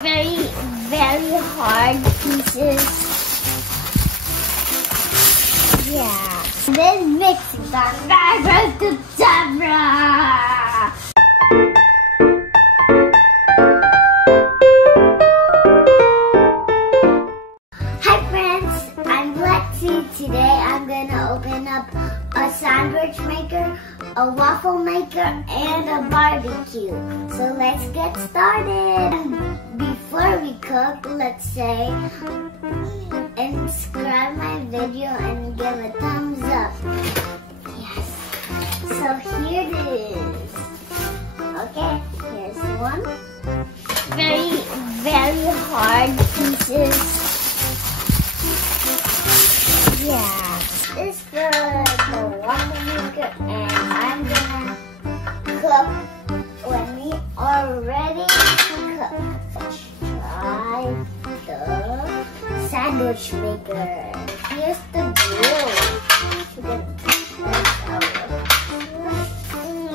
Very hard pieces. Yeah. Then mixing that back to Deborah. Hi friends, I'm Lexi. Today I'm gonna open up a sandwich maker, a waffle maker, and a barbecue. So let's get started. Before we cook, let's say and subscribe my video and give a thumbs up. Yes. So here it is. Okay, here's one. Very hard pieces. Yeah. This is for the waffle maker, and I'm gonna cook when we are ready to cook. Let's try the sandwich maker. Here's the grill.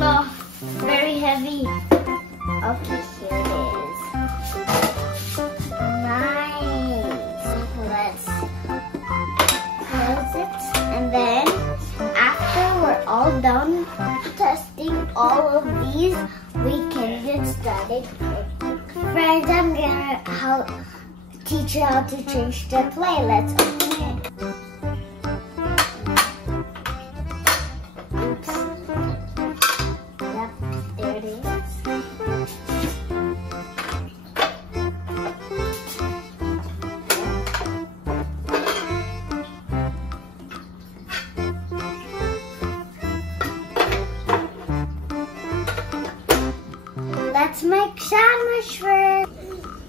Oh, very heavy. Okay, here it is. Nice. Let's close it. And then, after we're all done testing all of these, we can get started. Friends, I'm gonna teach you how to change the plate. Let's open it. Oops. Yep, there it is. Let's make sandwich first.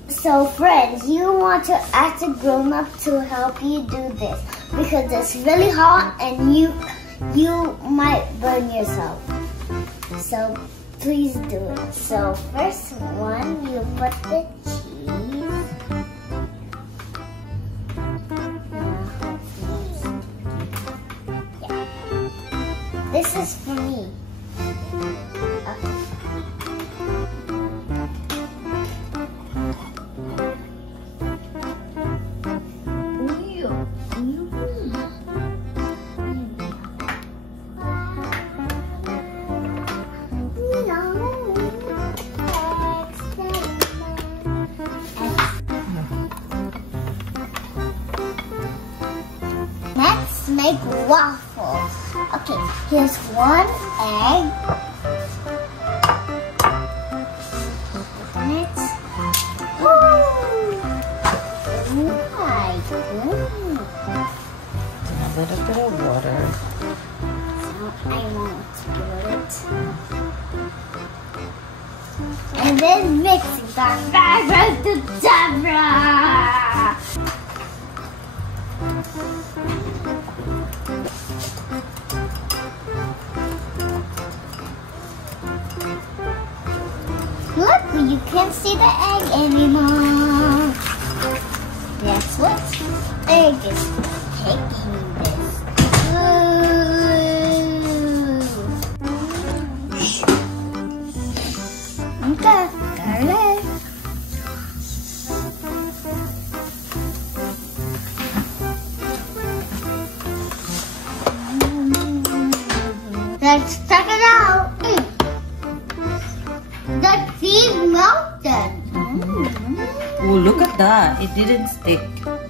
So friends, you want to ask a grown-up to help you do this because it's really hot and you might burn yourself. So please do it. So first one, you put the cheese. Yeah. This is for me. Okay. Let's make waffles. Okay, here's one egg. Open it. Woo! Oh my goodness. A little bit of water. So I won't do it. And then mixing that back to Deborah. Look, you can't see the egg anymore. That's what egg is taking this. Okay, got it. Let's check it out. The cheese melted. Oh, look at that. It didn't stick.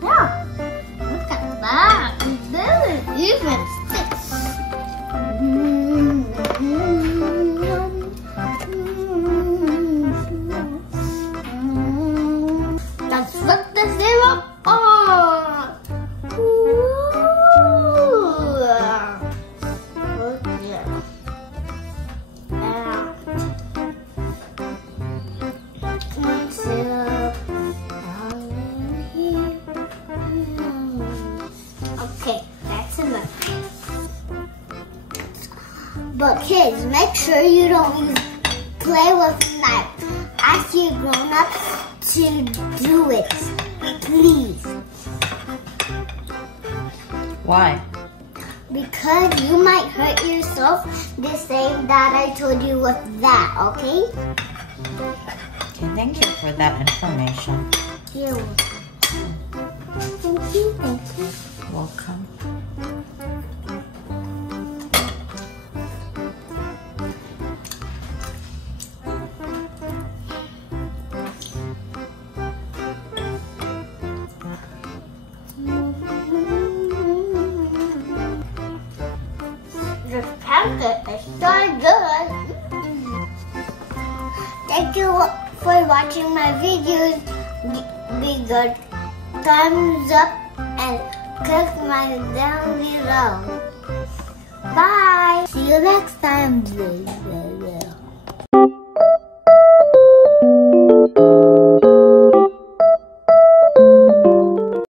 Yeah. Look at that. It didn't even stick. Let's put the syrup on. Okay, that's enough. But kids, make sure you don't play with knife. Ask your grown-ups to do it, please. Why? Because you might hurt yourself the same that I told you with that, okay? Okay, thank you for that information. You're welcome. Thank you, thank you. Welcome. This pancake is so good. Thank you for watching my videos. Be good. Thumbs up and click my down below. Bye. See you next time, baby.